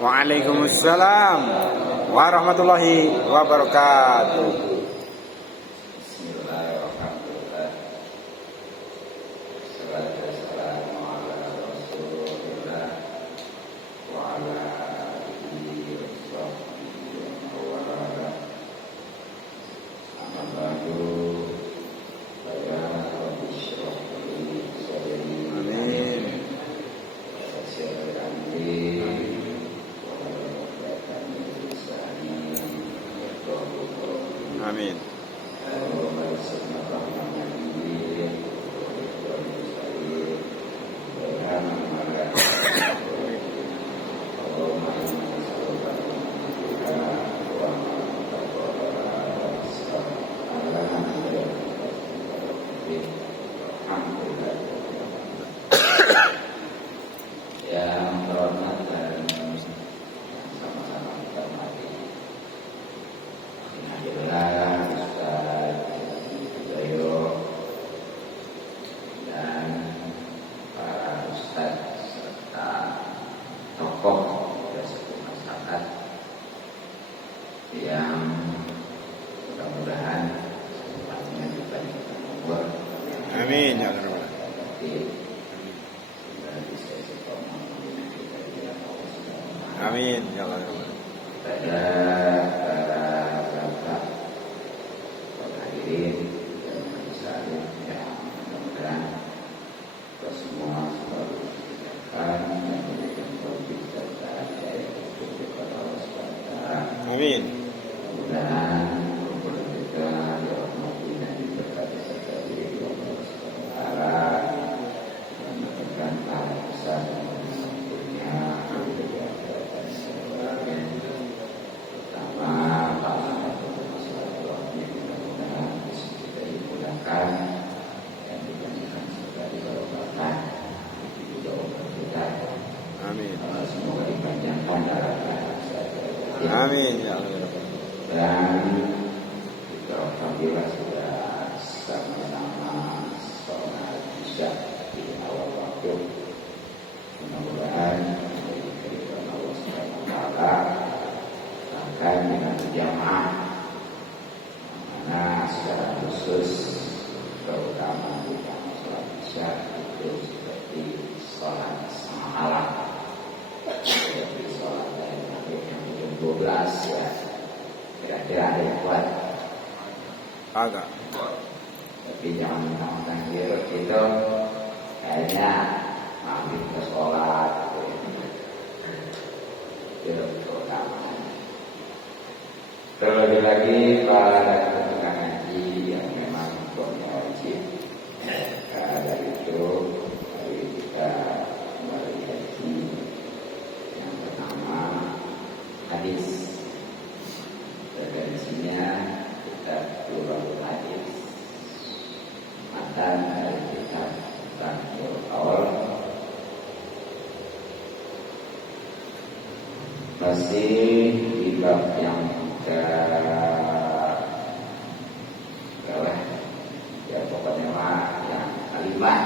Waalaikumsalam warahmatullahi wabarakatuh. Bismillahirrahmanirrahim. Salatu wassalamu ala Rasulillah wa ala alihi wa sahbihi wa wala. Amma ba'du. Ya Rabbi shrah li sadri. Amin. Yassir li amri. Amin. Yang terhormat dan sama-sama kita hormati Alhamdulillah Ustaz Jayo dan para Ustaz serta tokoh dari suku masyarakat yang mudah-mudahan secepatnya diberi umur. Amin ya rabbal alamin. Amin ya rabbal alamin. Pada para hadirin dan masyarakat yang mudah-mudahan kita semua selalu disediakan dan memberikan taufik serta hidayah kepada Allah Subhanahu wa taala. Amin. Mudah-mudahan kumpulan kita dirahmati dan diberkati serta diri Allah Subhanahu wa taala dan mendapatkan pahala besar dan sempurna dari akhirat dan semuanya. Pertama, pahala silaturahmi mudah-mudahan bisa kita dimudahkan dan diberikan serta diberkatkan di hidup kita. Amin. Semoga dipanjangkan darahnya. Amin ya rabbal alamin. Dan kita alhamdulillah sudah sama-sama sholat isya di awal waktu. Mudah-mudahan menjadi keridhaan Allah Subhanahu wa taala bahkan dengan berjamaah, mana secara khusus terutama di dalam sholat isya itu seperti sholat setengah malam, seperti sholat dari maghrib yang jam 12 ya. Kira-kira ada yang kuat? Agak. Tapi jangan mentang-mentang itu kayaknya maghrib ke sholat itu keutamaan. Terlebih lagi para tukang ngaji yang memang punya wajib. Dari itu mari kita melihat yang pertama hadis. Referensinya kita keluar hadis matan dari kitab Tanjul Awal masih di bab yang berapa ya pokoknya yang kelima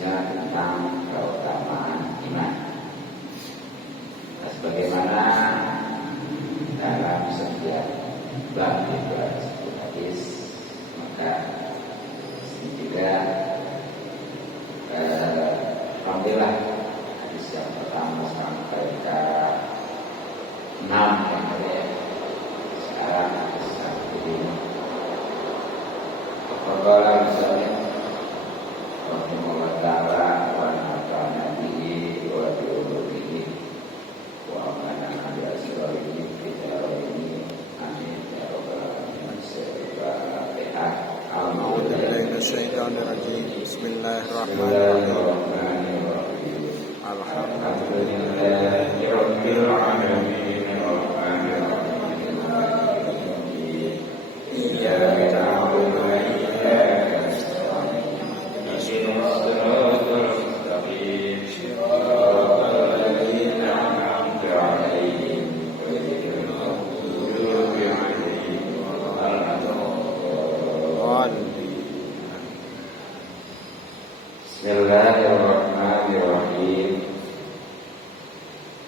tentang keutamaan iman. Sebagaimana dalam setiap bab itu ada satu hadis, maka ini juga alhamdulillah hadis yang pertama sampai ke 6 yang ada sekarang hadis yang kelima. Apabila misalnya Allah Ta'ala wa nafa'ana bihi wa bi'ulumihi wa amanah ala sirrihi fitaraini amin ya rabbal alamin. Al-Fatihah. A'udzu billahi minasyaitonir rajim. Bismillahirrahmanirrahim. Alhamdulillahi rabbil alamin arrahmanir rahim maliki yaumiddin iyyaka na'budu wa iyyaka nasta'in ihdinas siratal mustaqim siratal ladzina an'amta 'alaihim ghairil maghdubi 'alaihim waladdallin. Bismillahirrahmanirrahim.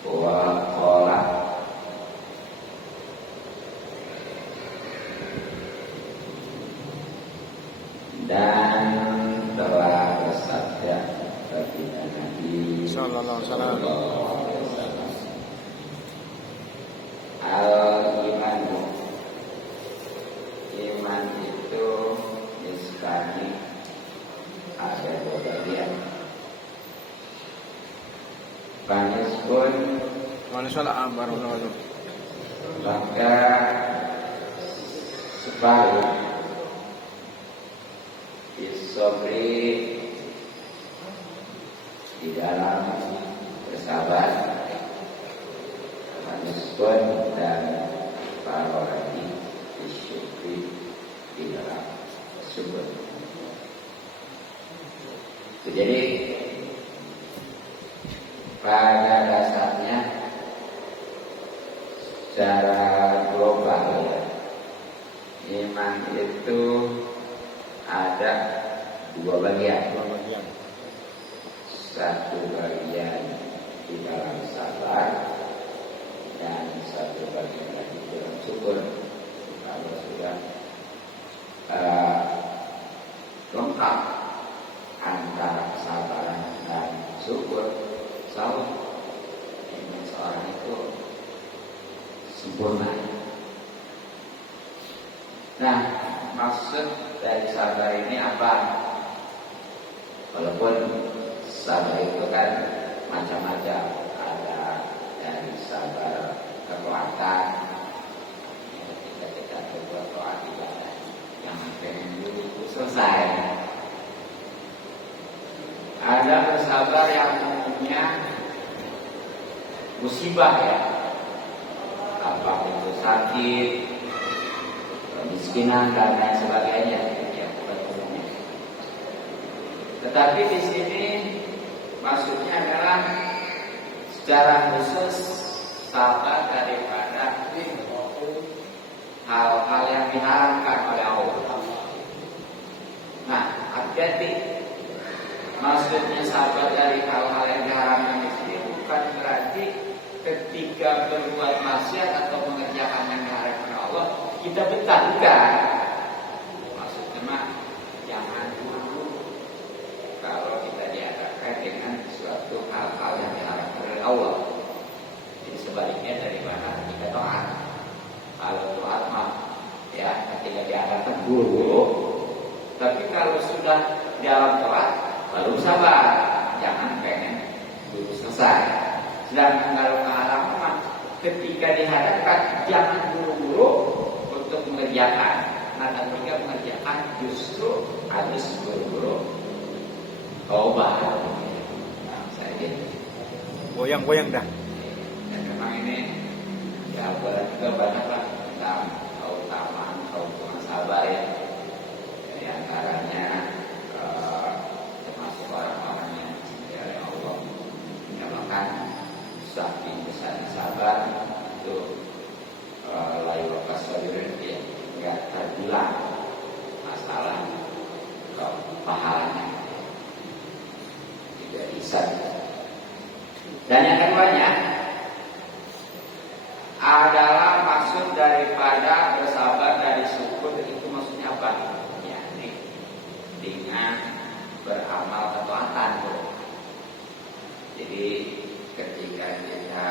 Wa qala, dan telah bersabda baginda Nabi Sallallahu alaihi wasallam. Al-imanu, iman itu nisbani ada dua bagian. Panis pun Wa salam warahmatullahi maka separuh disobri di dalam bersabar, panis pun dan separuh lagi disyukri di dalam syukur. Jadi pada dasarnya secara global ya, iman itu ada dua bagian. Satu bagian di dalam sabar dan satu bagian lagi di dalam syukur. Kalau sudah lengkap antara kesabaran dan syukur, selalu iman seorang itu sempurna. Nah, maksud dari sabar ini apa? Walaupun sabar itu kan macam-macam, ada dari sabar kekuatan, ketika kita berbuat doa ibadah yang pengen dulu selesai. Ada bersabar yang umumnya musibah ya, apa itu sakit, kemiskinan dan lain sebagainya ya, umumnya. Tetapi di sini maksudnya adalah secara khusus sabar daripada hal-hal yang diharamkan oleh Allah. Nah, hati-hati. Maksudnya sabar dari hal-hal yang diharamkan di sini bukan berarti ketika berbuat maksiat atau mengerjakan yang diharamkan Allah kita betah, bukan. Maksudnya mah jangan dulu kalau kita dihadapkan dengan suatu hal-hal yang diharamkan oleh Allah. Jadi sebaliknya daripada kita taat. Kalau taat mah ya ketika dihadapkan dulu. Tapi kalau sudah dalam taat baru sabar, jangan pengen dulu selesai. Sedangkan kalau keharaman ketika dihadapkan jangan buru-buru untuk mengerjakan. Nah, ketika mengerjakan justru harus buru-buru taubat. Nah, saya goyang-goyang dah. Dan memang ini ya juga banyaklah tentang keutamaan sabar ya. Di antaranya termasuk orang-orang yang dicintai oleh Allah, menyamakan saking besar sabar itu layu kasabirin dia nggak terbilang masalah pahalanya tidak bisa. Dan yang keduanya adalah maksud daripada bersabar dari syukur. Itu maksudnya apa? Ya, ini dengan beramal ketaatan. Jadi ketika kita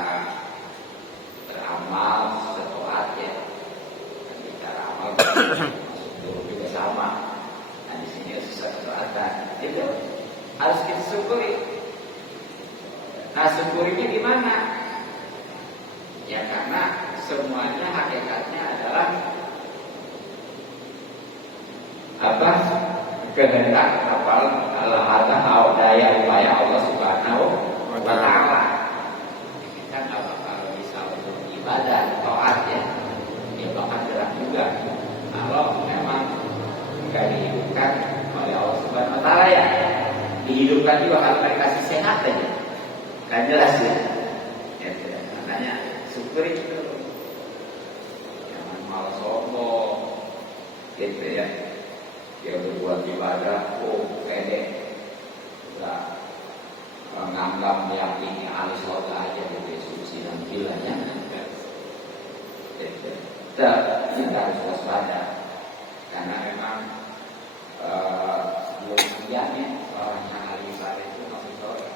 beramal setaat ya, kita amal maksud juga sama. Nah di sini susah ketaatan. Itu harus kita syukuri. Nah syukurinya di mana? Ya karena semuanya hakikatnya adalah apa? Kehendak Allah daya upaya Allah Subhanahu wa Ta'ala. Kita nggak bakal bisa untuk ibadah taat ya, bahkan berat juga kalau memang nggak dihidupkan oleh Allah Subhanahu wa Ta'ala ya. Dihidupkan juga kalau dikasih sehat aja, kan jelas ya. Makanya syukur itu jangan malah sombong gitu ya. Dia berbuat ibadah, pede. nggak menganggap meyakini ahli surga aja gitu suci dan bilanya. Kita harus waspada karena memang belum siapnya orang yang ahli surga itu masih surga.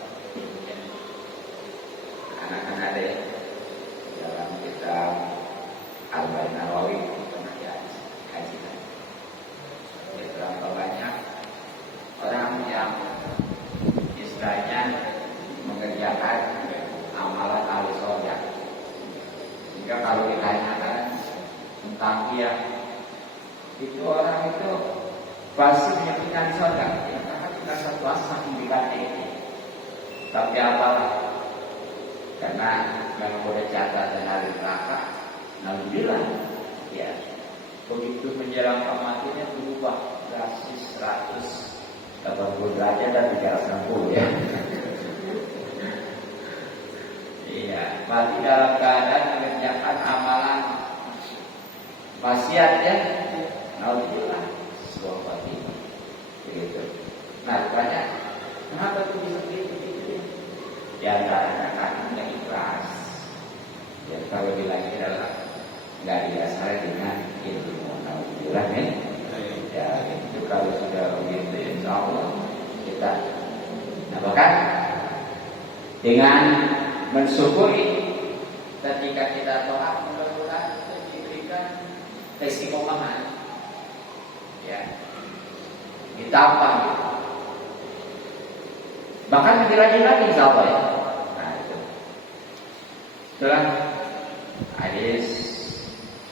Anak-anak ada dalam kitab Al-Bani Nawawi pernah dikajikan. Berapa banyak orang yang istilahnya mengerjakan amalan ahli surga. Jika kalau ditanyakan tentang dia, itu orang itu pasti menyaksikan surga. Ya, karena kita satu asal membilannya ini. Tapi apalah? Karena memang boleh catatan hari neraka, alhamdulillah, ya. Begitu menjelang kematiannya berubah drastis 180 derajat dan 360 ya. Iya, mati dalam keadaan mengerjakan amalan maksiatnya, alhamdulillah, sebuah mati. Begitu. Nah, banyak. Kenapa itu bisa begitu? Ya antaranya kan nggak ikhlas. Ya kalau bilangnya adalah nggak didasari dengan ilmu. Alhamdulillah nih. Ya itu kalau sudah begitu, insya Allah kita bahkan dengan mensyukuri ketika kita taat, mudah-mudahan kita diberikan istiqomahan. Ya, ditambah gitu. Bahkan lebih rajin lagi insya Allah ya. Nah itu. Itulah hadis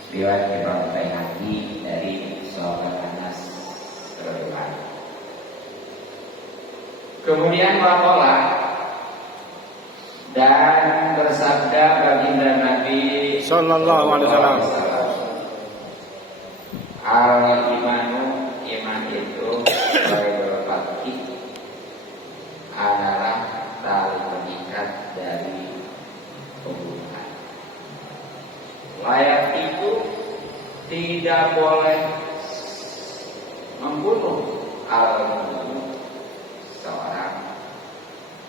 riwayat Imam Baihaqi dari sahabat Anas radhiyallahu anhu. Kemudian waqala dan bersabda baginda Nabi Sallallahu alaihi wasallam. Al-imanu iman itu berarti adalah tali pengikat dari pembunuhan. Layak itu tidak boleh membunuh seorang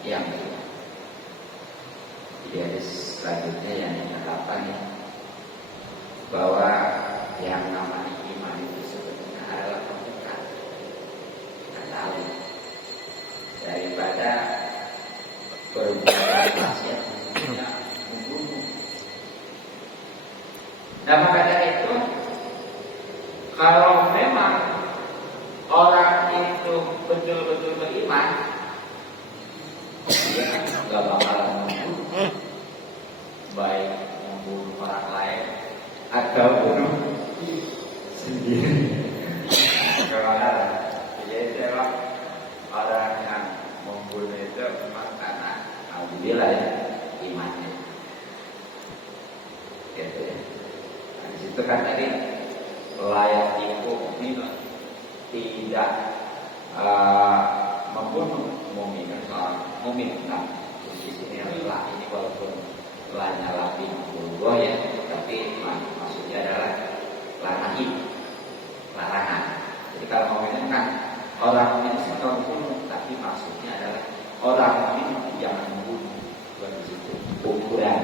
yang beriman. Jadi ada selanjutnya yang dikatakan ya, bahwa yang namanya iman itu sebenarnya adalah pengikat tali daripada berbuat maksiat membunuh. Nah maka dari itu, kalau memang orang itu betul-betul beriman, dia nggak bakalan membunuh, baik membunuh orang lain atau bunuh sendiri. Kalau ada, jadi memang orang yang membunuh itu memang karena alhamdulillah ya imannya. Gitu ya. Nah, di situ kan tadi layak itu tidak membunuh mukmin soal mukmin kan. Di sini adalah ini walaupun lanya lapi membunuh ya, tapi maksudnya adalah larangan. Jadi kalau mukmin kan orang mukmin itu membunuh, tapi maksudnya adalah orang mukmin jangan membunuh. Di situ ukuran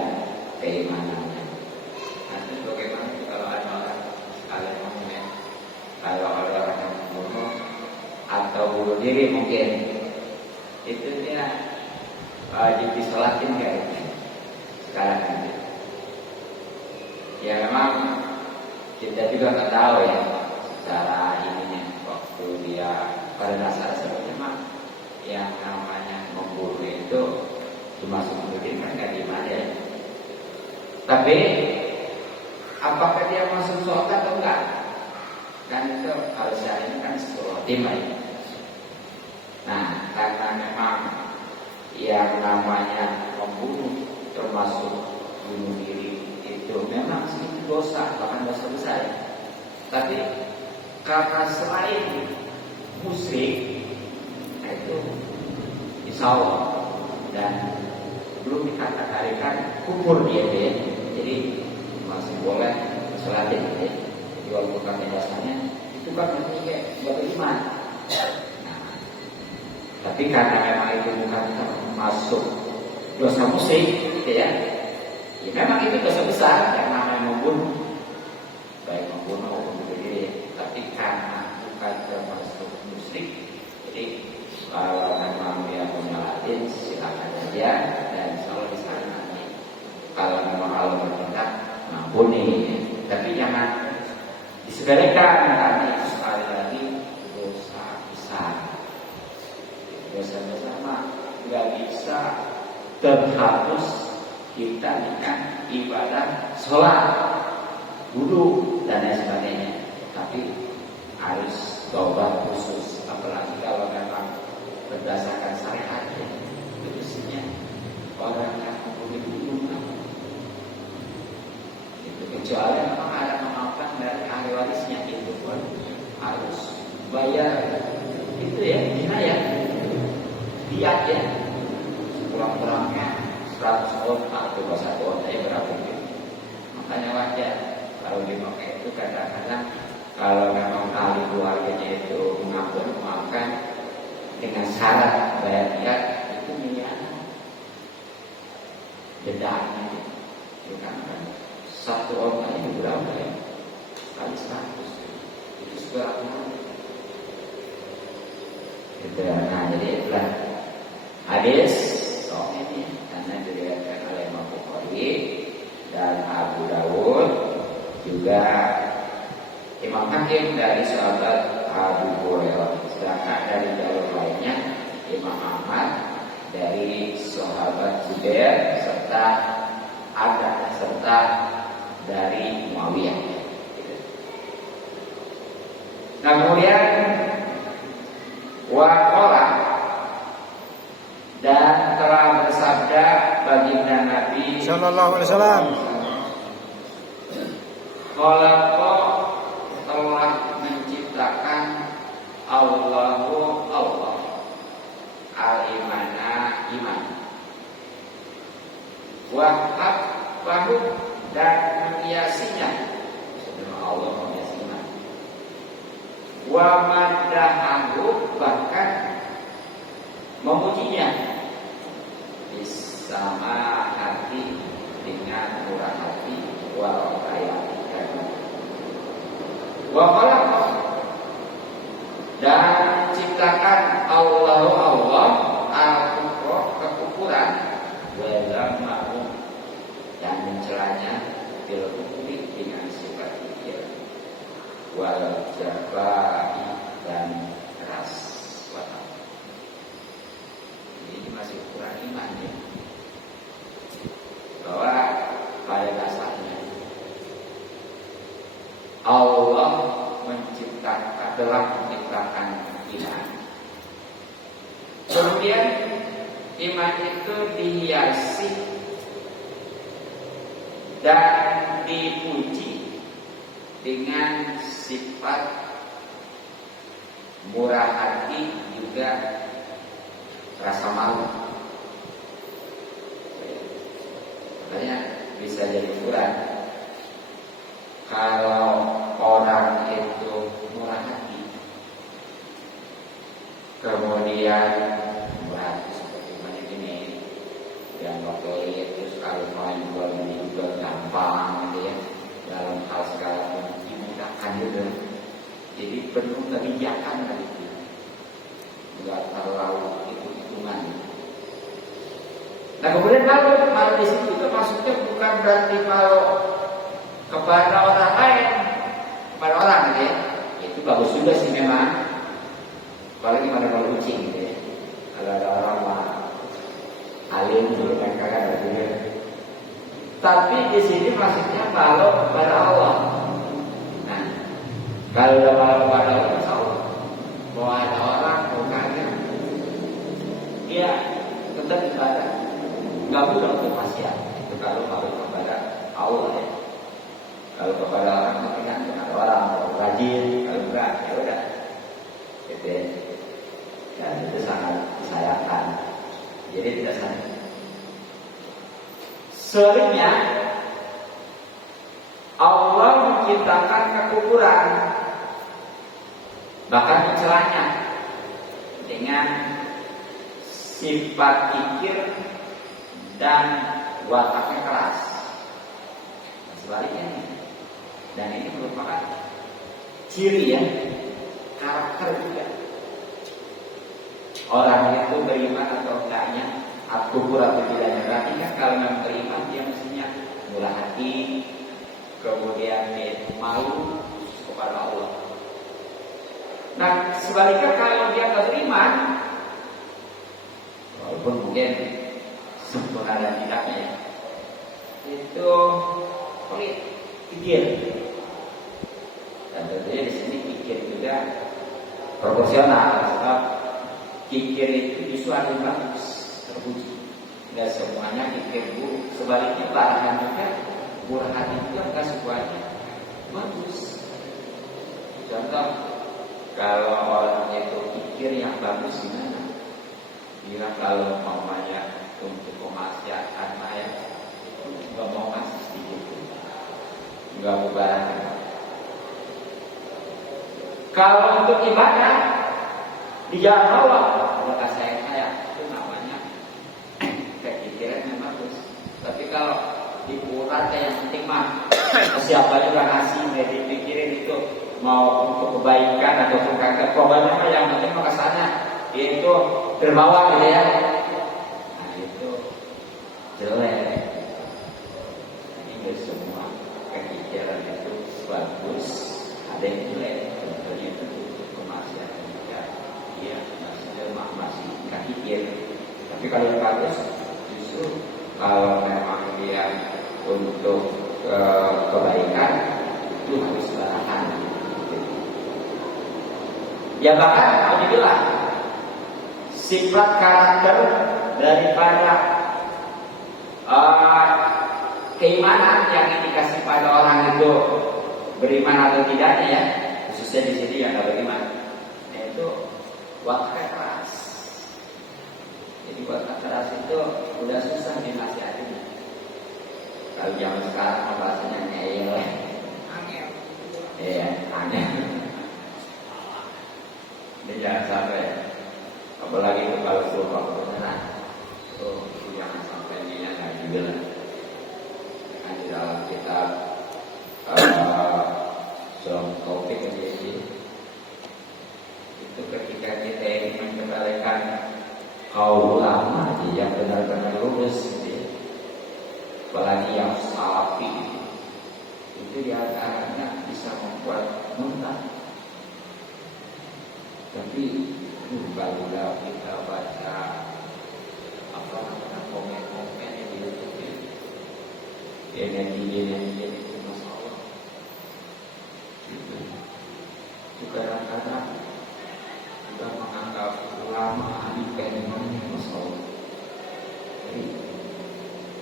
keimanannya. Nanti bagaimana kalau ada orang kalian mukmin, kalau ada orang yang membunuh atau bunuh diri mungkin itu dia wajib disolatin kayaknya sekarang nanti. Ya memang kita juga nggak tahu ya secara ininya waktu dia pada dasarnya sebenarnya memang yang namanya membunuh itu cuma sebutin kan nggak dimana ya. Tapi apakah dia masuk surga atau enggak? Kan itu harusnya ini kan sebuah timai. Nah karena memang yang namanya membunuh termasuk bunuh diri itu memang sedikit dosa, bahkan dosa besar. Tapi karena selain musyrik itu insya Allah dan belum dikatakan kufur dia deh, jadi masih boleh sholatin ya. Jual bukan dasarnya itu kan kayak beriman. Nah, Tapi karena memang itu bukan masuk dosa musyrik, gitu ya. Ya memang itu dosa besar yang namanya membunuh, baik membunuh maupun bunuh diri. Tapi karena bukan termasuk musyrik, jadi kalau memang dia punya ladin silakan saja dan selalu di sana nanti. Kalau memang Allah bertindak mengampuni, tapi jangan disepelekan karena itu sekali lagi dosa besar. Dosa besar mah nggak bisa terhapus kita dengan ibadah sholat, wudu dan lain sebagainya. Tapi harus taubat khusus, apalagi kalau memang berdasarkan syariat itu mestinya orang yang mempunyai hubungan itu, kecuali memang ada kemampuan dari ahli warisnya, itu pun harus bayar itu ya, ya diat ya, kurang-kurangnya 100 onta atau 1 onta ya berapa gitu. Makanya wajar kalau dipakai itu kadang-kadang kalau memang ahli keluarganya itu mengampun memaafkan dengan syarat bayar diat itu miliaran bedanya itu kan 1 onta itu berapa ya, kali 100 itu seberapa gitu. Nah jadi itulah hadis ini karena diriwayatkan oleh Imam Bukhari dan Abu Dawud, juga Imam Hakim dari sahabat Abu Hurairah. Sedangkan dari jalur lainnya Imam Ahmad dari sahabat Zubair serta dari Muawiyah. Nah kemudian waqala dan telah bersabda baginda Nabi Sallallahu alaihi wasallam. Khalaqa telah menciptakan Allahu Allah al-imana iman, wahab bahu dan menghiasinya, sebenarnya Allah menghiasi iman, wa madahahu bahkan memujinya, sama hati dengan murah hati, walau ayat wa khalaqa dan ciptakan Allah al-kufra kekufuran, wa lama'u dan mencelanya bil kufri dengan sifat kikir, wal jabai dan keras watak. Ini masih kurang iman ya, bahwa pada dasarnya Allah telah menciptakan iman. Kemudian iman itu dihiasi dan dipuji dengan sifat murah hati, juga rasa malu. Makanya bisa jadi ukuran kalau orang itu murah hati, kemudian berat seperti ini, dan waktu itu kalau main jual beli juga gampang gitu ya, dalam hal segala pun dimudahkan juga, jadi penuh kebijakan kali itu, nggak terlalu hitung-hitungan. Nah kemudian malu di situ itu maksudnya bukan berarti malu kepada orang lain, kepada orang gitu ya. Itu bagus juga sih memang. Apalagi pada malu kucing gitu ya. Kalau ada orang mah alim dulu kan kakak ada juga. Tapi di sini maksudnya malu kepada Allah. Nah, kalau udah malu kepada Allah, tahu bahwa ada orang bukannya dia tetap ibadah, nggak mudah untuk maksiat. Itu kalau malu kepada Allah ya. Kalau kepada orang mungkin ada orang rajin, kalau enggak ya udah, gitu ya. Dan itu sangat disayangkan. Jadi tidak sayang. Seringnya Allah menciptakan kekufuran, bahkan mencelanya dengan sifat kikir dan wataknya keras. Sebaliknya nih. Dan ini merupakan ciri ya, karakter juga. Orang itu beriman atau enggaknya, kufur atau tidaknya. Berarti kan kalau memang beriman dia mestinya murah hati, kemudian dia malu kepada Allah. Nah sebaliknya kalau dia nggak beriman, walaupun mungkin sempurna dan tidaknya ya, itu pelit, pikir. Dan tentunya di sini pikir juga proporsional, sebab kikir itu justru ada yang bagus, terpuji. Tidak semuanya kikir buruk. Sebaliknya barahan juga murah hati juga tidak semuanya bagus. Contoh, kalau orang itu kikir yang bagus gimana? Bilang kalau mamanya untuk kemaksiatan ya, nggak mau kasih sedikit, nggak berbarang. Kalau untuk ibadah di jalan Allah, maka saya itu namanya kepikiran yang bagus. Tapi kalau di urat yang penting mah siapa juga ngasih, nggak dipikirin itu mau untuk kebaikan atau kagak. Pokoknya mah yang penting mah kesana itu terbawa gitu ya. Nah itu jelek. Ini semua kepikiran itu bagus, ada yang jelek. Contohnya itu kemaksiatan juga. Iya, masih kikir. Tapi kalau yang bagus, justru kalau memang dia untuk kebaikan itu harus barahan. Ya bahkan alhamdulillah sifat karakter daripada keimanan yang dikasih pada orang itu beriman atau tidaknya ya, khususnya di sini yang nggak beriman, yaitu watak keras. Jadi watak keras itu udah susah dinasihati. Kalau zaman sekarang bahasanya ngeyel, angel, iya angel. Ini jangan sampai, apalagi itu kalau suruh beneran, itu jangan sampai dia nggak juga lah. Nah, di dalam kitab topik ini itu ketika kita ingin mengembalikan kaum ulama yang benar-benar lurus, gitu, apalagi yang salafi itu diantaranya bisa membuat muntah. Tapi kalau kita baca apa namanya komen-komen yang di YouTube ya, netizen itu masalah itu kadang-kadang sudah menganggap ulama ahli keilmuan masalah. Jadi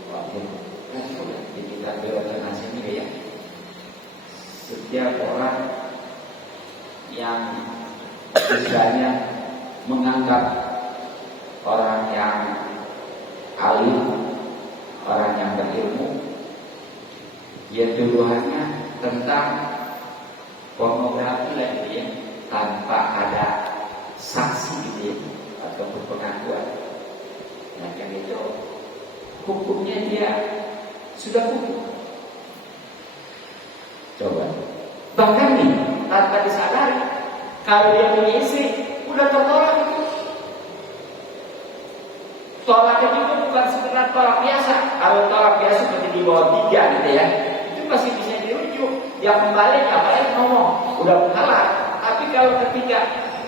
walaupun di kita beroperasi ini ya, setiap orang yang misalnya menganggap orang yang alim, orang yang berilmu, ya tuduhannya tentang pornografi lagi ya, tanpa ada saksi gitu ya, atau pengakuan. Nah yang itu hukumnya dia sudah hukum. Coba, bahkan nih tanpa disadari, kalau dia punya istri, udah tertolak itu. Tolaknya itu bukan sekedar tolak biasa. Kalau tolak biasa seperti di bawah 3 gitu ya, itu masih bisa dirujuk. Dia kembali, apalagi ngomong, udah halal. Tapi kalau ketika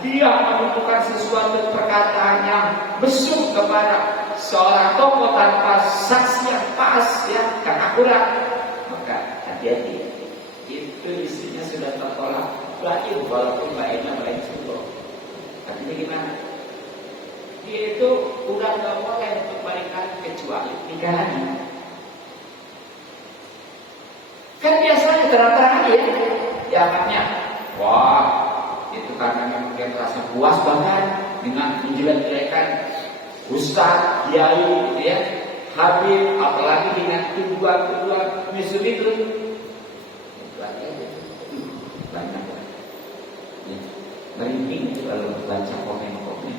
dia menentukan sesuatu perkataan yang mesum kepada seorang tokoh tanpa saksi yang pas, ya, yang akurat, maka hati-hati. Itu istrinya sudah tertolak. Lagi walaupun baiknya baik syukur. Artinya gimana? Dia itu udah gak boleh untuk balikan kecuali nikah lagi. Kan biasanya terang-terang ya, dianggapnya wah itu karena memang dia merasa puas bahkan dengan menjelek-jelekan ustaz, kiai gitu ya, habib, apalagi dengan tuduhan-tuduhan mesum itu. Banyak merinding itu kalau baca komen-komen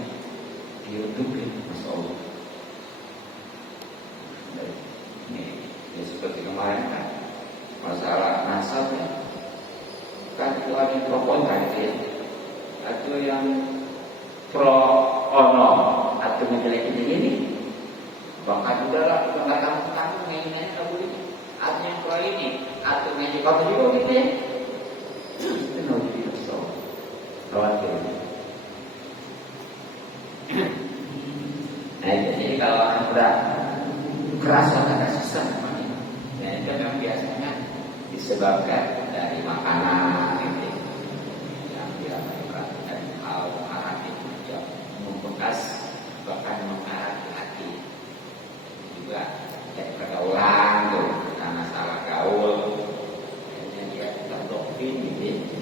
di YouTube ini, Masya Allah. yang pro ono atau ngejelekin ini, bahkan udahlah nggak kamu mainnya kamu ini, atau yang pro ini, atau ngejek kamu juga gitu ya. Itu nggak bisa, khawatir. Nah, jadi kalau orang udah keras agak susah namanya. Nah, itu memang biasanya disebabkan dari makanan gitu, yang dirasakan dan hal arah itu yang membekas bahkan mengarah hati juga dari pergaulan tuh karena salah gaul, kemudian dia terdoktrin gitu.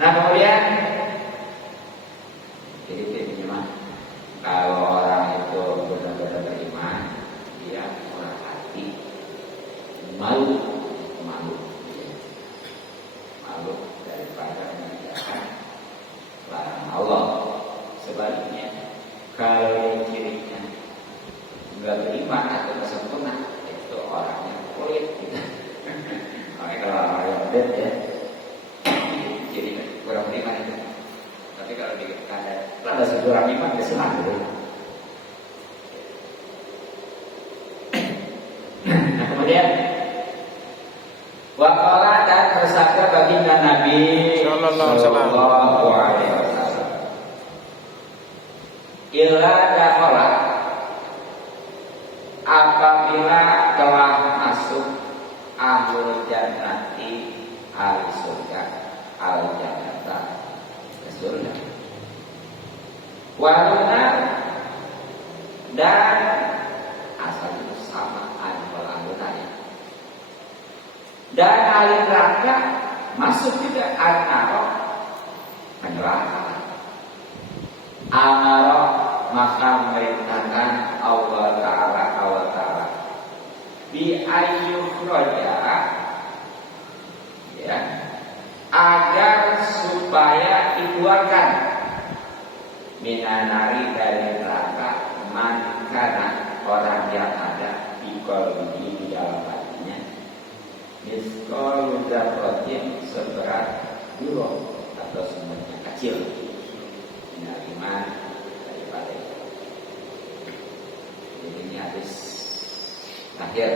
Nah kemudian jadi intinya kalau orang itu benar-benar beriman, dia murah hati, malu daripada mengerjakan larangan Allah. Sebaliknya, kalau yang cirinya nggak beriman atau nggak sempurna, itu orang yang kulit. Makanya kalau orang yang bed ya, ciri kurang beriman itu. Tapi kalau dikatakan ada seorang iman dia senang gitu. Nah kemudian waqala dan bersabda baginda Nabi Sallallahu Alaihi Wasallam, illa dakhala, apabila telah masuk ahlul jannati ahli surga al jannata surga walunar dan asal itu sama al-alunar ya. Dan ahli neraka masuk juga al-naro neraka. Al-naro maka memerintahkan Allah Ta'ala bi ayyuh roja ya, agar supaya dikeluarkan minanari dari neraka mankana orang yang ada di qalbihi di dalam hatinya misqal dzarratin seberat burung atau sebenarnya kecil iman daripada itu. Jadi ini hadis terakhir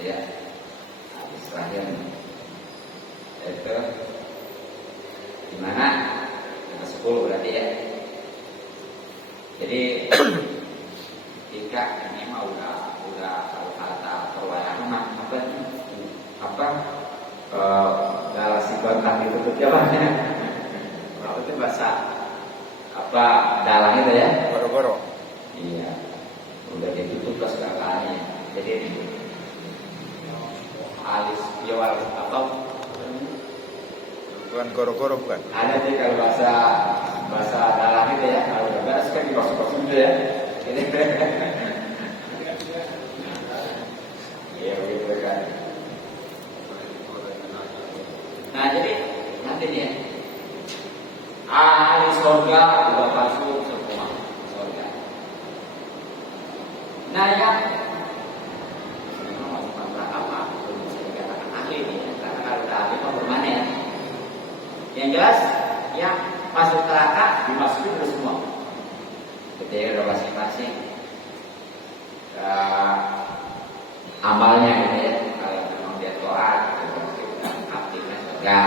ya, hadis terakhir itu di mana? Yang 10 berarti ya. Jadi jika ini mau udah kata perwayaan apa galasi kontang itu jawabannya apa itu bahasa apa dalang itu ya? Goro-goro. Iya. Udah ditutup ke segalanya. Jadi alis jual apa? Bukan goro-goro bukan. Ada sih kalau bahasa dalam itu ya, kalau udah beres kan dikosong-kosong itu ya. Iya begitu kan. Nah jadi nanti nih ya, ahli surga udah masuk semua surga. Nah yang yang jelas yang masuk neraka dimasukin oleh semua. Ketika udah masing-masing amalnya gitu ya. Kalau memang dia taat, aktifnya surga.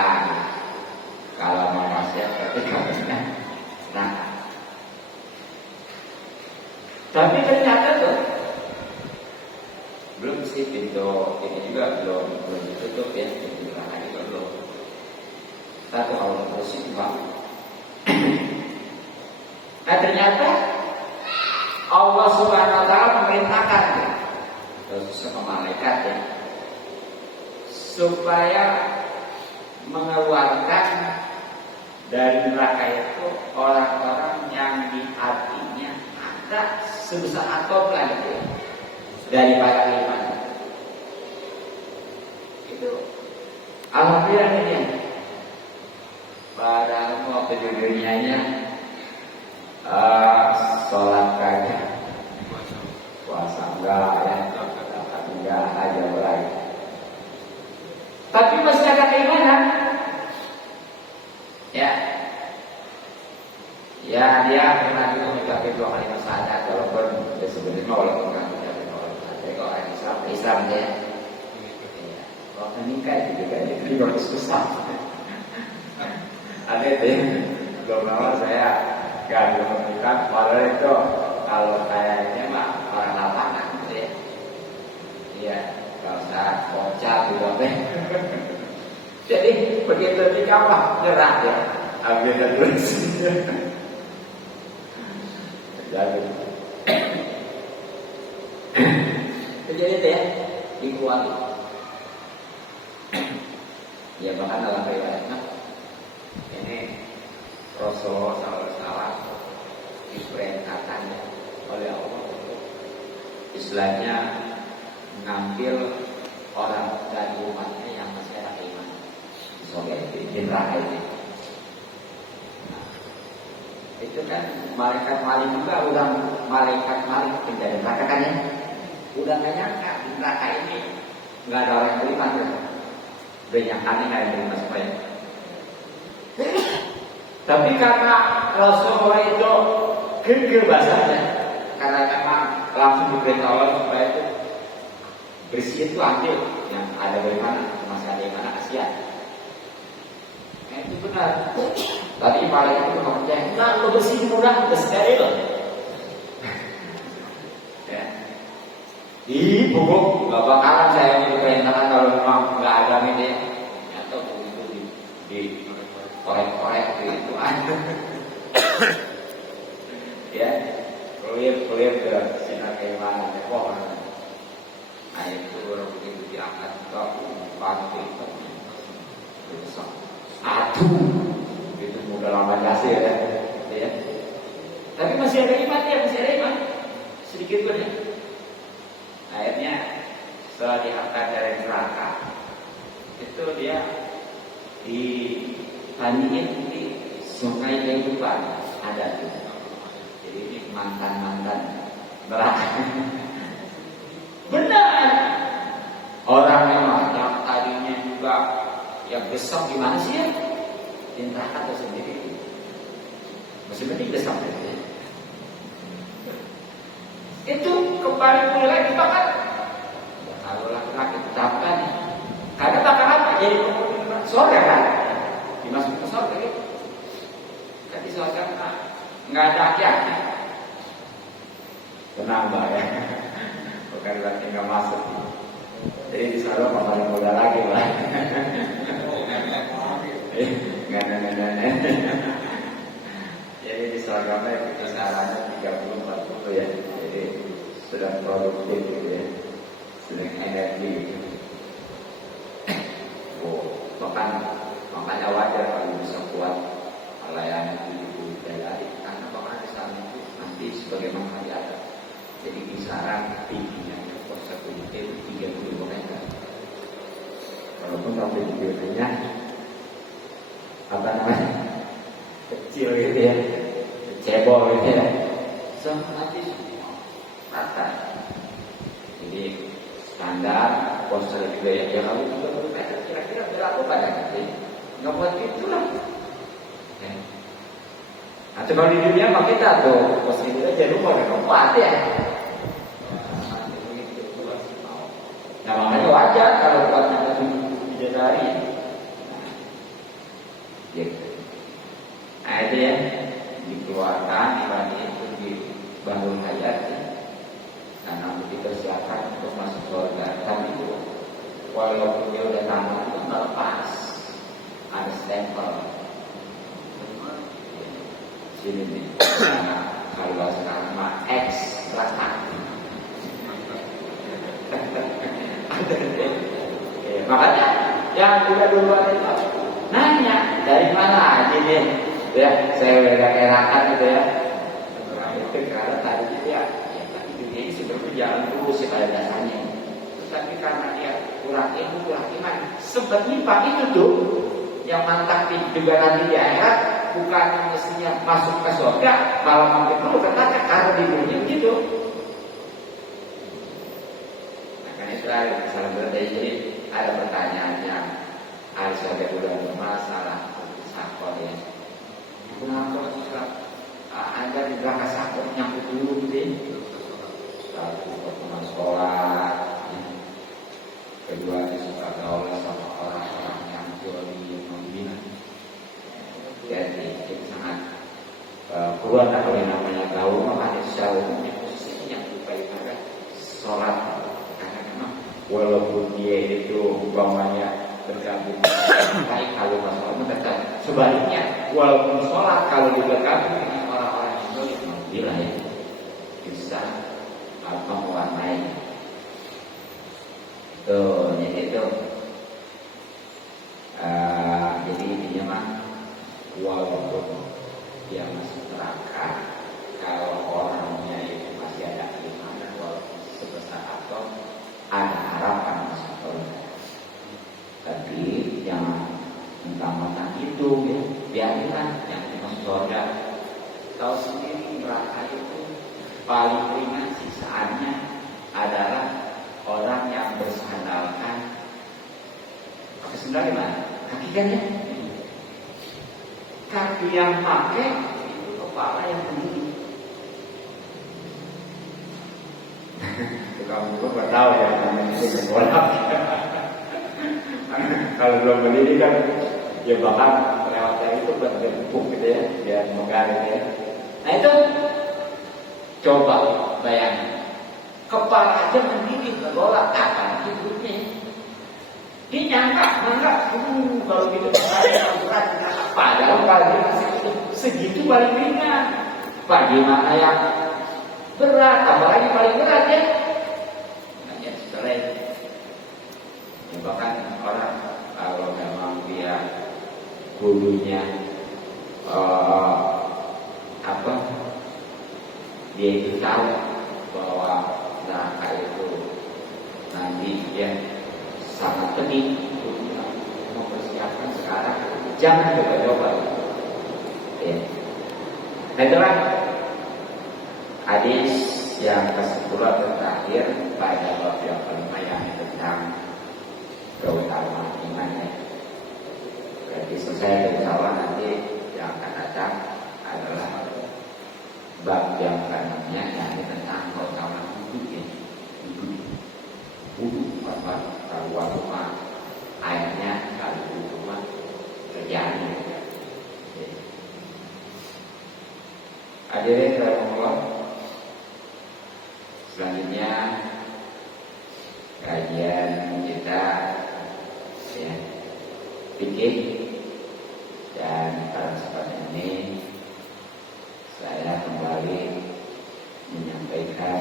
Kalau mau maksiat berarti kabarnya. Nah, tapi ternyata tuh belum sih pintu ini juga belum ditutup ya, pintu neraka juga belum. Satu Allah bersih bang. Nah ternyata Allah Subhanahu Wa Taala memerintahkan terus sama malaikat ya, supaya mengeluarkan dari neraka itu orang-orang yang di hatinya ada sebesar atom lah gitu ya, dari para iman. Itu alhamdulillah ini ya. Padahal waktu di dunianya sholat kagak, puasa enggak ya, zakat enggak, aja berlain. Tapi masyarakat Ya dia pernah juga mencapai 2 kali syahadat walaupun ya sebenarnya walaupun kan mencapai 2 kali syahadat kalau orang Islam dia ya. Kalau menikah juga kan jadi bagus susah. Ada deh belum lama saya gak menikah padahal itu kalau kayaknya mah orang lapangan gitu ya. Iya kalau saya bocah gitu deh. Jadi begitu nikah mah nyerah ya ambil dulu jadi itu ya dikuali ya bahkan dalam riwayatnya ini Rasulullah SAW diperintahkannya oleh Allah istilahnya mengambil orang dari umatnya yang masih ada iman sobat di neraka ini. Itu kan malaikat maling juga udah malaikat maling penjara neraka kan ya udah gak nyangka di neraka ini nggak ada orang yang beriman tuh udah nyangkanya nggak ada yang beriman supaya tapi karena Rasulullah itu gegel bahasanya karena memang langsung diberitahu Allah supaya itu bersih itu ambil yang ada bagaimana masih ada yang mana kasihan itu benar. Tadi malaikat itu ngomong enggak, lo bersih murah, udah steril. Ya. Ih, pokok nggak bakalan saya ini perintahkan kalau memang nggak ada ini atau begitu di korek-korek gitu aja. Ya, clear ke sinar keimanan, pohon. Nah itu baru begitu diangkat ke pasti besar. Aduh, itu mudah lama kasih ya. Tapi masih ada iman ya, masih ada iman. Sedikit pun ya. Akhirnya setelah diangkat dari neraka, itu dia ditandingin di sungai kehidupan ada tuh. Jadi ini mantan neraka. Benar. Orang yang tadinya juga yang besar gimana sih ya? Di neraka atau sendiri? Masih mending besar ya. Itu kembali pulih lagi bahkan. Ya, kalau laki-laki tetapkan, karena bakalan jadi surga kan? Dimasuk ke surga gitu. Kan di surga nggak ada akhirnya. Tenang mbak ya. Bukan berarti nggak masuk. Jadi di sana paling muda lagi lah. Nggak. Jadi di seragamnya kita sarannya 30-40 ya. Jadi sudah produktif gitu ya. Sudah energi. Makanya wajar kalau bisa kuat melayani itu dari karena bahkan di sana itu nanti sebagaimana ada. Jadi kisaran tingginya puasa itu 30 meter. Walaupun sampai di biasanya apa namanya kecil gitu ya, cebol gitu ya, nanti rata. Jadi standar puasa juga ya kalau 30 meter kira-kira berapa pada nanti nggak buat itulah. Nah coba di dunia mah kita tuh puasa itu aja rumah udah kuat ya. Nah makanya wajar kalau kuatnya itu bidadari. Gitu. Nah itu ya dikeluarkan ibadah itu di bangun hayat ya. Karena dipersiapkan untuk masuk surga. Tapi itu walaupun dia udah tamat itu nggak lepas. Ada stempel. Sini nih. Nah, kalau sekarang mah X belakang. Makanya yang udah duluan itu nanya dari mana aja deh, ya saya udah gak kerakan gitu ya. Itu karena tadi dia, ya tadi dunia ini sudah berjalan terus pada dasarnya. Tapi karena dia kurang ilmu, kurang iman, sempat nyimpang itu tuh, yang mantap juga nanti di akhirat bukan mestinya masuk ke surga, malah mampir dulu ternyata karena di dunia gitu. Israel salah berarti jadi ada pertanyaan yang harus ada bulan masalah sakor ya. Kenapa Islam ada di belakang sakit nyambut dulu deh. Satu pertemuan sholat, ya. Kedua suka gaul sama orang-orang yang joli membina. Jadi itu sangat keluar kalau yang namanya gaul maka secara umumnya posisinya yang daripada sholat. Karena memang walaupun dia itu umpamanya bergabung baik kalau masalah tetap sebaliknya walaupun sholat kalau bergabung dengan orang-orang yang joli membina ya bisa mewarnai tuh jadi itu jadi intinya mah walaupun dia masih neraka kalau orangnya itu masih ada keimanan walaupun sebesar atau ada harapan masuk surga tapi jangan mentang-mentang itu ya biarkan yang masuk surga tahu sendiri neraka itu paling ringan sisaannya adalah orang yang bersandalkan pakai sandal gimana? Kaki kan ya? Kaki yang pakai itu kepala yang berdiri. Itu kamu juga nggak tahu ya namanya itu sekolah. Kalau belum berdiri kan ya bahkan lewatnya itu berbentuk gitu ya biar menggaris ya. Nah itu coba bayangin, kepala aja mendidih bergolak kapan hidupnya. Dia nyangka, kalau gitu saya berat, padahal kalau dia segitu paling ringan. Bagaimana yang berat, apalagi paling berat ya? Hanya selain, ya bahkan orang kalau memang dia dulunya dia itu tahu bahwa neraka itu nanti dia sangat pedih, mempersiapkan sekarang jangan coba-coba ya. Nah itulah hadis yang ke-10 terakhir pada bab yang kelima yang tentang keutamaan iman ya. Berarti selesai dari awal nanti yang akan datang adalah bab yang ke-6-nya yakni tentang keutamaan wudhu ya. Wudhu apa? Kalau rumah airnya kalau rumah kerjaannya. Hadirin rahimahullah. Selanjutnya kajian kita ya fikih dan pada kesempatan ini saya kembali menyampaikan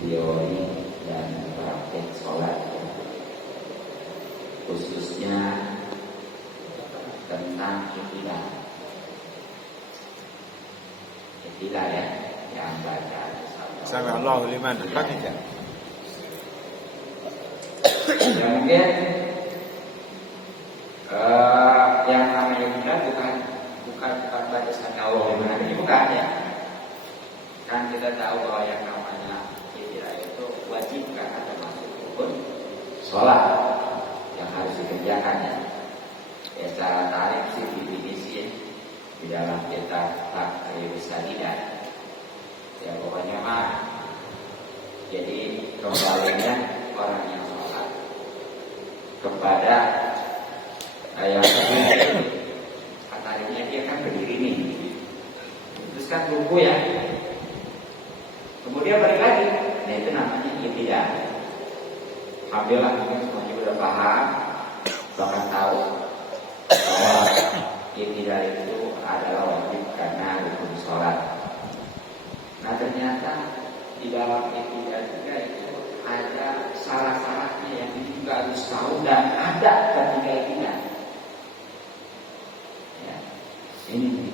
teori dan praktek sholat khususnya tentang ikhtiar ya yang baca Sami'allahu liman hamidah. Ya mungkin yang namanya ikhtiar bukan baca sami'allahu liman hamidah bukan ya. Kan kita tahu bahwa yang namanya ikhtiar itu wajib karena termasuk rukun sholat yang harus dikerjakan ya. Ya secara tarif sih definisi ya, di dalam kitab Takrib Sadidah ya pokoknya mah jadi kembalinya orang yang sholat kepada yang tarifnya dia kan berdiri nih terus kan ruku ya kemudian balik lagi nah itu namanya iktidal. Alhamdulillah mungkin semuanya sudah paham bahkan tahu bahwa iktidal itu adalah wajib karena rukun sholat. Nah ternyata di dalam iktidal juga itu ada syarat-syaratnya yang juga harus tahu dan ada ketika iktidal. Ya, ini.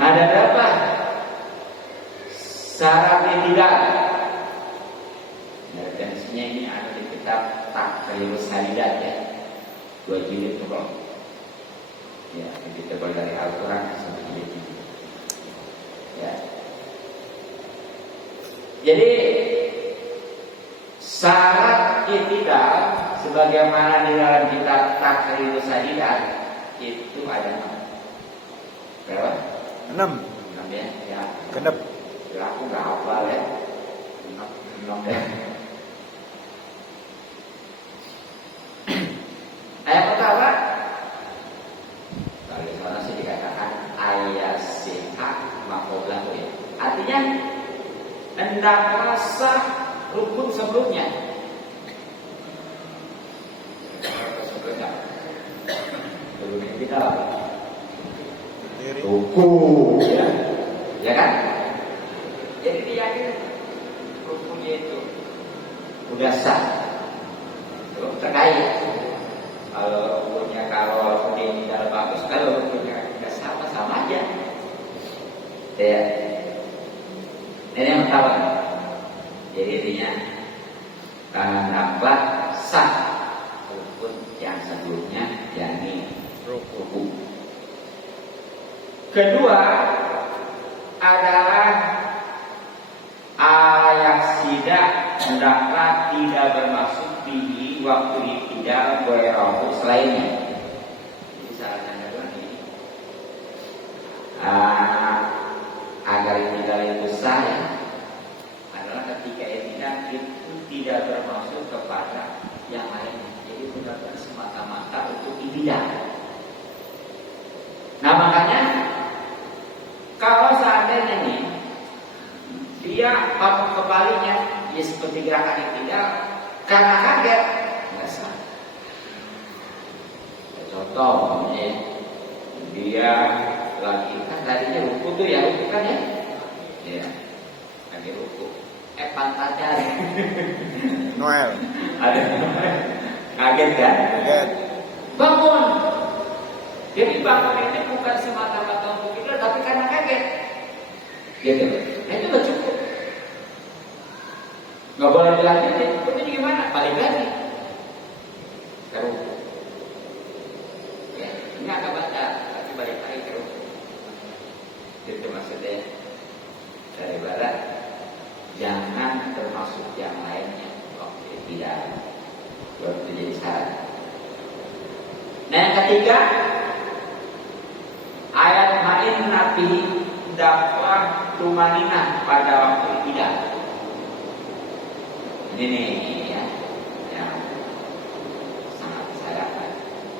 Nah ada berapa syarat iktidal? Nah, jenisnya ini ada di kitab Takrib Sadidah ya. 2 jilid tebal. Ya, jadi tebal dari Al-Quran sampai jilid ini. Ya. Jadi syarat iktidal sebagaimana di dalam kitab Takrib Sadidah itu ada Berapa? 6. 6 ya. Ya. Genep. Ya aku nggak hafal ya. 6 ya. Ayat pertama, kalau di sana sih dikatakan ayat sihah makoblah ya. Artinya hendaklah sah rukun sebelumnya. Sebelumnya kita ruku, ya kan? Jadi diyakini rukunnya itu udah sah. Belum terkait. Kalau rukunnya kalau ini tidak bagus, kalau rukunnya tidak sama aja. Ya. Ini yang pertama. Jadi intinya dapat sah rukun yang sebelumnya, yakni ruku. Kedua adalah ayat sidak hendaklah tidak bermaksud tinggi waktu tidak berlaku selainnya. Jadi sarannya adalah ini agar tidak itu sah ya, adalah ketika itu tidak bermaksud kepada yang lainnya. Jadi benar-benar semata-mata untuk ibadah. Nah makanya kalau seandainya nih dia bangun kembalinya ya seperti gerakan yang tidak karena kaget nggak sah. Contoh ya, dia lagi kan tadinya ruku tuh ya ruku kan ya, ya lagi ruku pantatnya Noel. ada kaget kan? Kaget. Bangun. Jadi bangun ini bukan semata-mata untuk tidur, tapi karena kaget. Gitu. Nah itu udah cukup. Nggak boleh dilanjutin. Ini gimana? Balik lagi. Ke ruku. Ya, ini agak baca, tapi balik lagi ke ruku. Itu maksudnya dari barat. Jangan termasuk yang lainnya. Oke, tidak. Itu jadi syarat. Nah yang ketiga, ayat main Nabi dakwah tumanina pada waktu tidak. Ini nih ya, yang sangat disayangkan.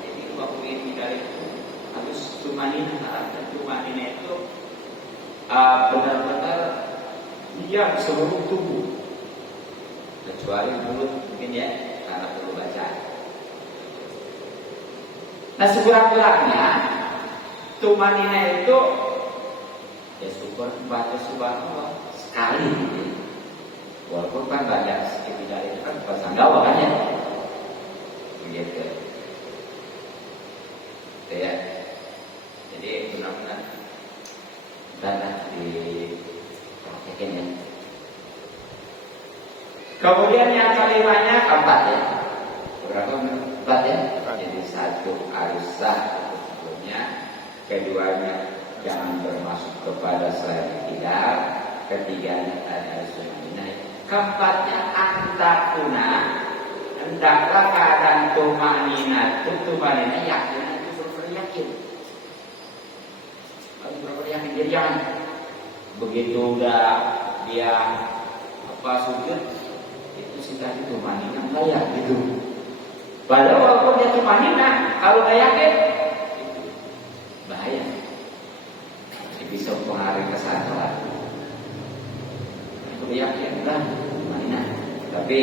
Jadi waktu tidak itu harus tumanina. Dan tumanina itu benar-benar dia seluruh tubuh, kecuali mulut mungkin ya, karena perlu baca. Nah sekurang-kurangnya tumanina itu ya syukur baca subhanallah sekali gitu. Walaupun kan banyak sedikit dari itu kan bahasa Jawa kan ya, begitu. Ya, jadi benar-benar datang di praktekin ya. Kemudian yang kelimanya keempat ya. Berapa empat ya? Jadi satu harus sah sebelumnya, keduanya jangan bermaksud kepada selain tidak, ketiganya ada sunnah, keempatnya antakuna hendaklah keadaan tumanina yakin itu beryakin. Harus beryakin jadi jangan begitu udah dia sujud itu sudah tumanina enggak gitu. Padahal walaupun dia tumanina, kalau nggak yakin itu bahaya. Bisa mempengaruhi kesalahan. Itu yakin lah tumanina. Tapi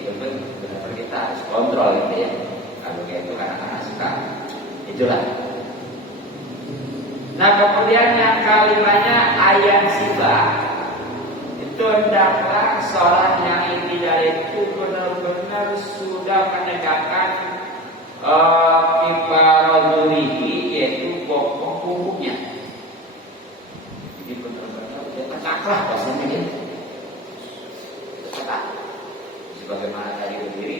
itu benar-benar kita harus kontrol gitu ya. Kalau kayak itu kadang-kadang suka itulah. Nah kemudian yang kalimatnya ayat sifat itu hendaklah sholat yang tidak itu benar-benar sudah menegakkan kifaradurihi, yaitu pokok punggungnya. Jadi benar-benar dia tegaklah bahasanya gitu. Tegak. Sebagaimana tadi berdiri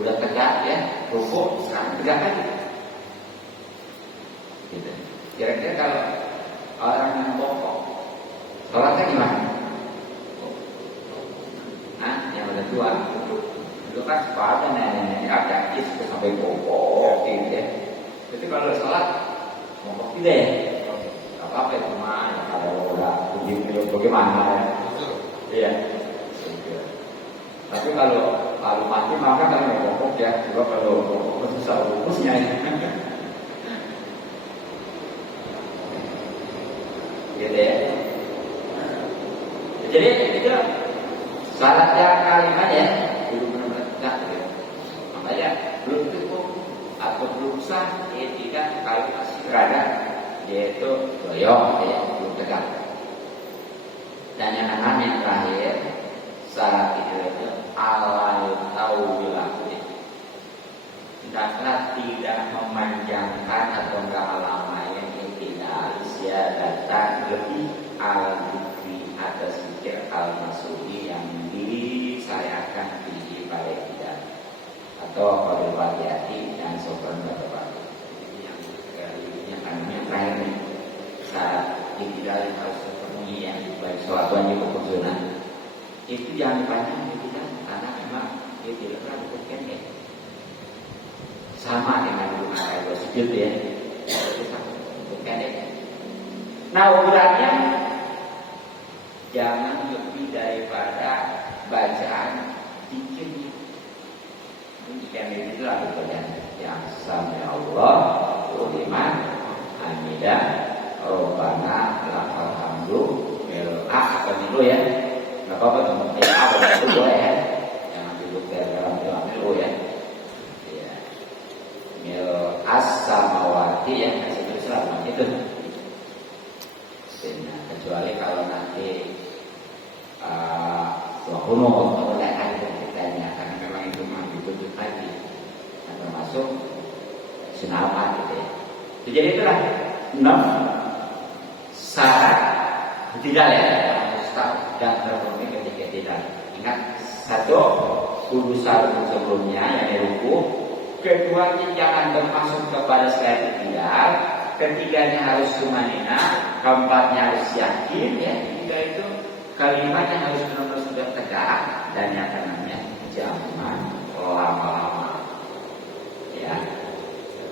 udah tegak ya, rukuk sekarang tegak lagi. Gitu. Kira-kira kalau orang yang bongkok, sholatnya gimana? Yang udah tua, dulu kan sepatu nenek-nenek ada sampai bongkok, gitu ya. Jadi kalau sholat bongkok tidak ya? kalau mati maka kan nggak pokok ya. Coba kalau pokok susah rumusnya ya. Gitu ya. Jadi itu syaratnya kalimatnya belum benar-benar gitu. Makanya belum cukup atau belum sah tidak kalimat sederhana yaitu doyok ya, belum tegak. Dan yang namanya terakhir syarat itu alal taubilati. Hendaklah tidak memanjangkan atau mengalamai tidak datang lebih al-dikri atas zikir al-masudi yang disayangkan di balik tidak atau pada wajati dan sopan bapak. Yang namanya terakhir nih syarat tidak harus terpenuhi yang baik suatu yang keputusan itu yang panjang tidak karena memang dia tidak pernah dibuktikan ya sama dengan guna ayat sujud ya itu sama dibuktikan ya. Nah ukurannya jangan lebih daripada bacaan dikirnya. Yang itu adalah bacaan yang sami Allah liman hamidah Rabbana lakal hamdu atau dulu ya. Nggak apa-apa teman apa itu boleh ya. Jangan duduk dalam doa ya. Ya. Mil as-samawati ya kasih Islam itu. Nah, kecuali kalau nanti kuno mulai ada ceritanya karena memang itu mah dituntut lagi nah, termasuk sinama gitu ya. Jadi itulah 6 syarat tidak ya dan terpenuhi ketika tidak. Ingat 1 kudu syarat sebelumnya yang ruku, keduanya jangan termasuk kepada sekali tidak, ketiganya harus sumanina, keempatnya harus yakin ya, ketiga itu kalimatnya harus benar-benar sudah tegak dan yang keenamnya jangan lama-lama ya.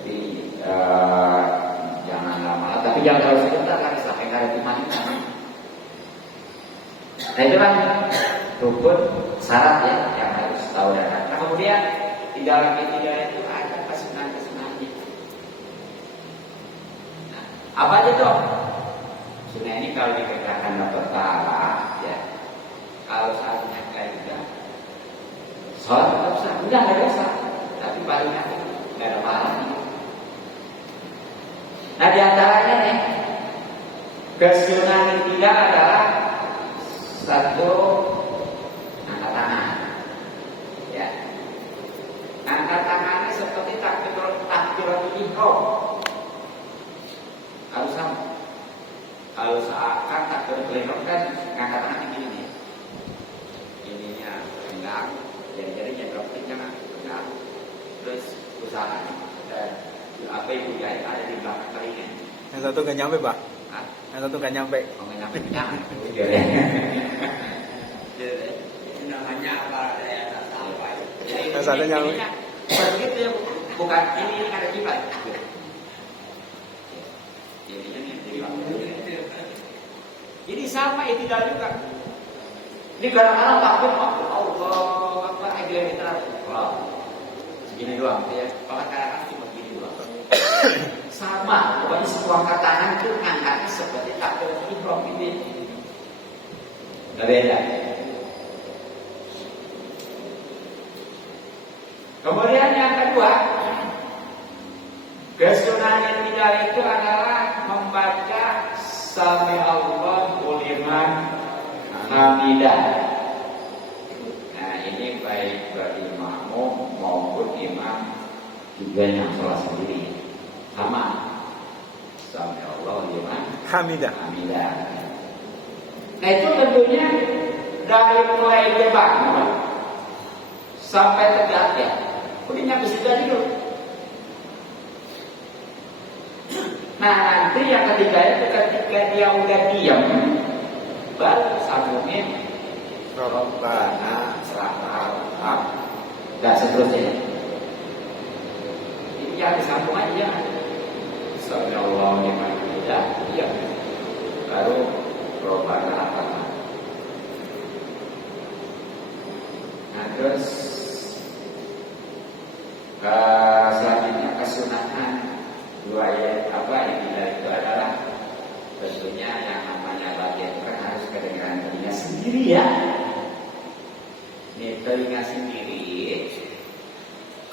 Jadi jangan lama, tapi jangan terlalu sebentar kan sampai kali sumanina. Nah itu kan rukun syarat ya yang harus tahu dan nah, kemudian di dalam ketiga itu ada kesenangan-kesenangan. Nah, apa aja tuh? Sunnah ini kalau dikerjakan dapat pahala ya. Kalau saatnya kayak juga sholat tetap sah, enggak ada dosa, tapi paling nggak ada pahala. Nah diantaranya nih kesunahan ketiga adalah 1 angkat tangan, ya. Angkat tangannya seperti takbiratul ihram, harus sama. Kalau seakan takbiratul ihram kan angkat tangan begini nih, ininya tegak, jari-jarinya jangan tegak, terus usaha dan apa ibu jahit ada di belakang telinga. Yang satu nggak nyampe pak? Hah? Yang satu nggak nyampe. Oh nggak nyampe jangan. Jadi namanya apa daya tak sampai. Yang satu nyampe. Begitu ya bukan ini ada kiblat. Jadi sama itu juga. Ini kadang-kadang takbir Allah apa aja kita segini doang ya. Kalau kadang-kadang cuma gini doang. Sama, pokoknya satu angkat tangan itu angkatnya seperti takbiratul ihram ini. Nggak beda. Kemudian yang kedua, kesunahan yang tidak itu adalah membaca Sami Allahu liman hamidah. Nah ini baik bagi makmum maupun imam juga yang sholat sendiri sama Sami Allahu liman Hamidah. Nah itu tentunya dari mulai dia bangun sampai tegak ya. Udah nyampe situ aja dulu. Nah nanti yang ketiga itu ketika dia udah diam baru sambungin Rabbana lakal dan seterusnya. Ini yang disambung aja. Sallallahu liman hamidah. Iya. Baru Rabbana lakal. Nah terus selanjutnya kesunatan dua ayat itu adalah tentunya yang namanya bagian kan harus kedengaran telinga sendiri ya. Ini telinga sendiri.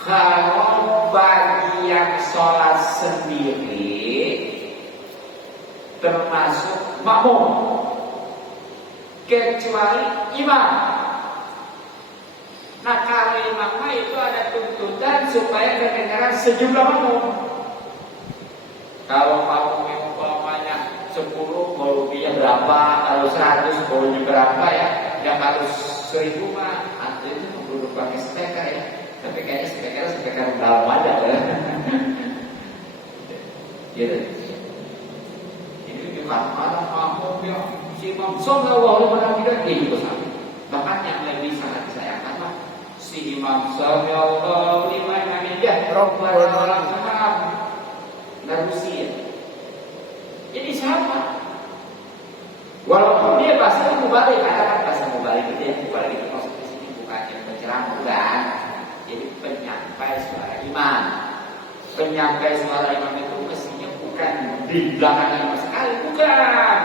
Kalau bagi yang sholat sendiri termasuk makmum kecuali imam. Nah kalau imam itu ada tuntutan supaya kedengaran sejumlah makmum. Kalau makmum umpamanya 10 volume berapa, kalau 100 volume berapa ya, yang harus 1000 mah itu perlu pakai speaker ya. Tapi kayaknya speaker dalam aja ya. Gitu. Ini juga ada makmum yang si imam sallallahu alaihi wasallam dia juga sama. Bahkan yang lebih sangat disayangkan mah si imam sallallahu alaihi wasallam dia Rabbana lakal Narusia. Jadi sama. Walaupun dia bahasa mubalik, ada kan bahasa mubalik itu ya, mubalik itu maksudnya sini bukan yang penceramah bukan. Jadi penyampai suara imam. Penyampai suara imam itu mestinya bukan di belakang imam sekali, bukan.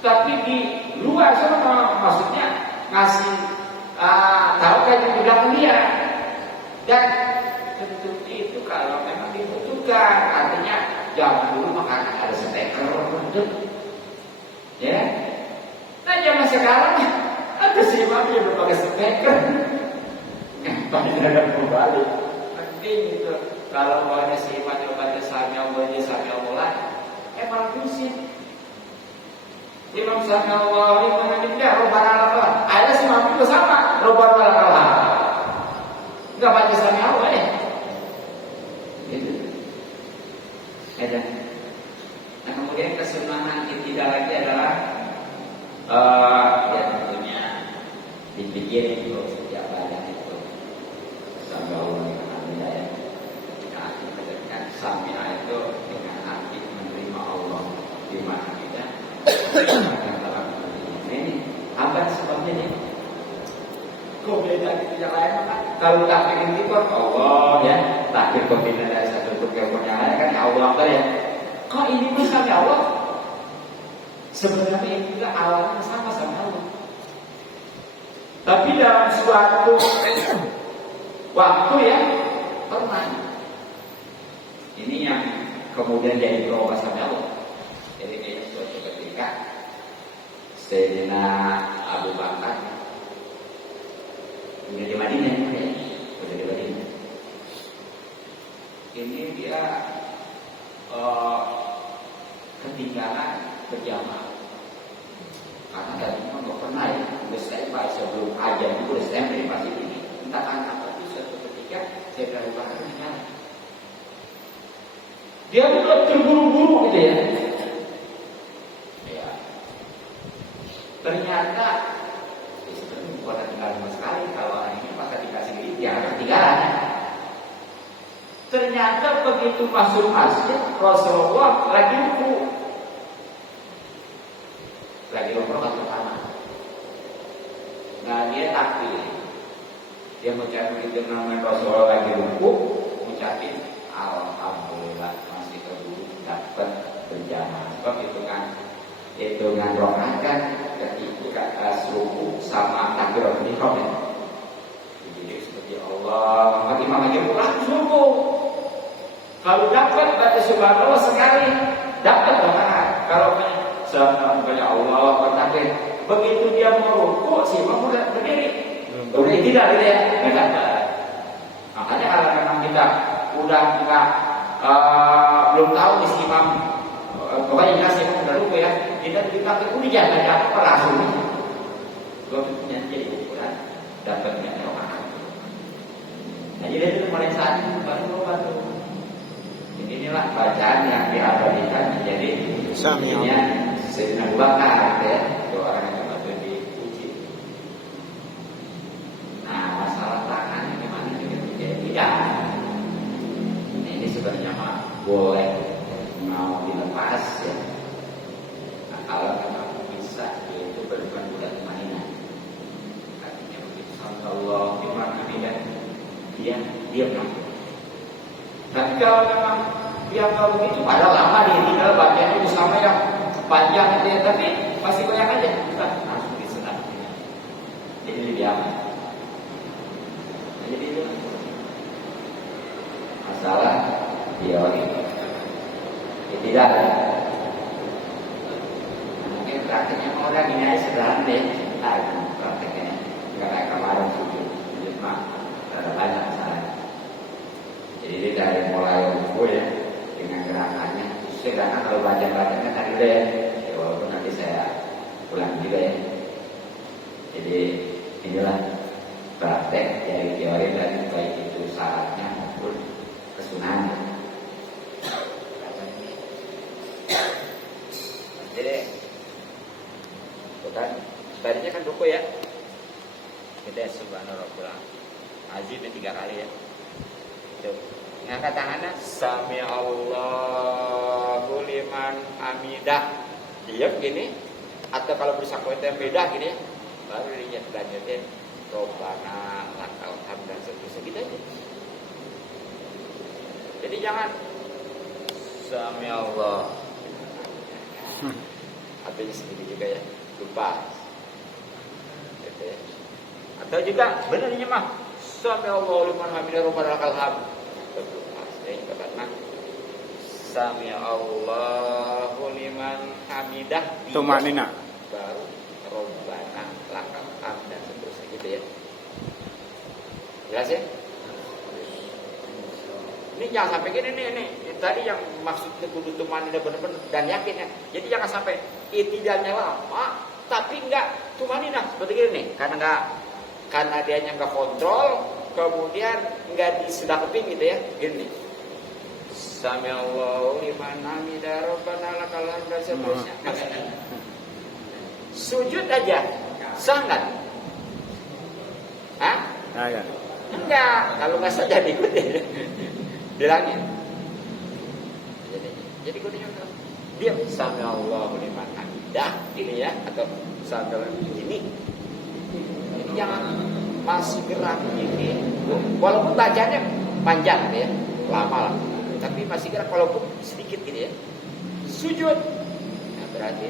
Tapi di luar sana maksudnya ngasih tahu kan di belakang dia. Dan tentu itu kalau memang dibutuhkan, artinya jangan dulu makanan ada speaker, ya. Nah zaman sekarang ada si imam yang berpakai speaker, ngapain ada kembali? Penting itu. Kalau mau si imam yang baca sami Allah, emang pusing. Imam sami Allah ini tidak robbana lakal. Ada si imam itu sama robbana lakal. Enggak baca sami Allah ya. Gitu. Ada. Nah kemudian kesunahan tidak lagi adalah ya tentunya dibikin itu setiap badan itu sampai Allah ya. Nah kita dengan sampai itu dengan arti menerima Allah di mana kita dalam ini apa sebabnya ini? Kok beda gitu yang lain kan? Kalau takbir itu kan Allah ya, takbir pembina dari satu untuk yang lain kan Allah ya. Kok ini pun sama Allah? Sebenarnya ini juga awalnya sama Allah. Tapi dalam suatu waktu ya pernah. Ini yang kemudian jadi berubah sama Allah. Jadi kayak suatu ketika Sayyidina Abu Bakar udah di Madinah ya, udah di Madinah. Ini dia ketinggalan berjamaah. Karena tadinya nggak pernah ya, udah standby sebelum ajan itu udah standby pasti ini. Entah kenapa itu suatu ketika saya Abu Bakar ketinggalan. Dia udah terburu-buru gitu ya. Ya. Ternyata bukan tinggal sama sekali. Kalau orang ini pas dikasih duit dia akan ketinggalan. Ternyata begitu masuk masjid Rasulullah lagi ruku pertama. Nah dia takbir, dia mengucapkan itu namanya Rasulullah lagi ruku, mengucapin alhamdulillah masih keburu dapat berjamaah. Sebab hitungan rokaat kan ketika ruku sama takbiratul ihram ya. Jadi seperti Allah, imam lagi ruku langsung ruku. Kalau dapat baca subhanallah sekali dapat rokaat. Kalau banyak Allah bertakbir, begitu dia mau ruku si imam udah berdiri, udah tidak gitu ya, enggak ada. Makanya kalau memang kita udah belum tahu si imam, pokoknya si imam udah ruku ya, kita dipakai udah jangan ada apa langsung. Kalau punya jadi ukuran dapatnya rokaat. Nah jadi itu mulai saat itu baru batu. Inilah bacaan yang diabadikan menjadi sami'nya Sayyidina Abu Bakar ya, itu orang yang patut dipuji. Nah masalah tangan gimana juga tidak. Ini sebenarnya mah boleh mau dilepas ya. Nah kalau memang bisa itu bukan bulan mainan. Artinya begitu sallallahu Tapi kalau memang dia nggak begitu, padahal lama dia tinggal bagian itu sama yang panjang itu ya, tapi masih banyak aja. Nah, langsung disenat. Jadi lebih aman. Jadi itu masalah teori. Ya, tidak ada. Mungkin prakteknya mau udah gini aja sederhana deh. Nah, prakteknya nggak kayak kemarin sujud mah ada banyak masalah. Jadi dia dari mulai ruku ya dengan gerakannya. Karena kalau baca-bacanya tadi deh, ya walaupun nanti saya ulang juga ya. Jadi inilah praktek dari teori dan baik itu syaratnya maupun kesunahan. Jadi, bukan tadinya kan ruku ya. Kita subhanallah pulang. Azim 3 kali ya. Tuh. Ngangkat tangannya Sami Allahu liman hamidah. Diam gini. Atau kalau berusaha yang beda gini ya. Baru dilanjutin Robbana lakal hamd dan seterusnya gitu aja. Jadi jangan Sami Allah. Artinya sendiri juga ya. Lupa. Gitu ya. Atau juga benarnya mah Sami Allahu liman hamidah Robbana lakal hamd. Karena Sami Allahu liman hamidah tumanina baru Robbana lakal hamd dan seterusnya gitu ya. Jelas ya? Ini jangan sampai gini nih. Tadi yang maksudnya kudu tumanina benar-benar dan yakin ya. Jadi jangan sampai itidalnya lama tapi enggak tumanina seperti gini nih. Karena dianya enggak kontrol, kemudian enggak disedekapin gitu ya. Gini nih. Sami Allahu liman hamidah Rabbana lakal hamd dan seterusnya. Sujud aja sangat. Hah? nah, ya. Enggak, kalau enggak saja diikutin. Bilangnya. Jadi kudunya dia Sami Allahu liman hamidah ini ya atau Sami Allahu ini. Jadi jangan masih gerak ini. Walaupun bacanya panjang ya, lama lah. Tapi masih gerak walaupun sedikit gitu ya. Sujud. Nah, berarti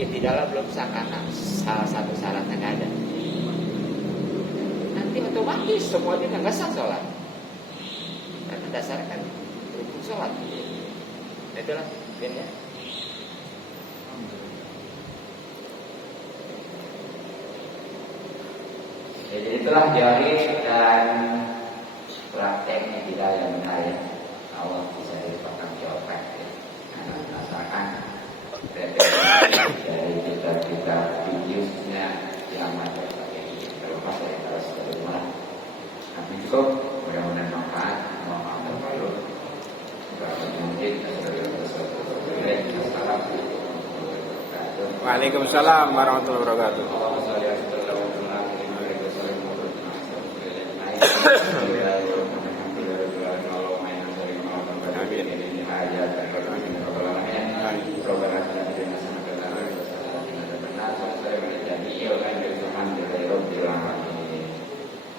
itu dalam belum sakana. Salah satu syaratnya nggak ada. Nanti otomatis semuanya nggak sah sholat. Karena dasarnya kan rukun sholat. Itulah ya. Jadi itulah teori dan prakteknya tidak yang benar ya. Allah bisa dipertanggungjawabkan ya. Asalkan dari kita videonya yang ada pakai terlepas dari terus dari mana. Tapi cukup mudah-mudahan manfaat terbaru. Waalaikumsalam warahmatullahi wabarakatuh. Amin.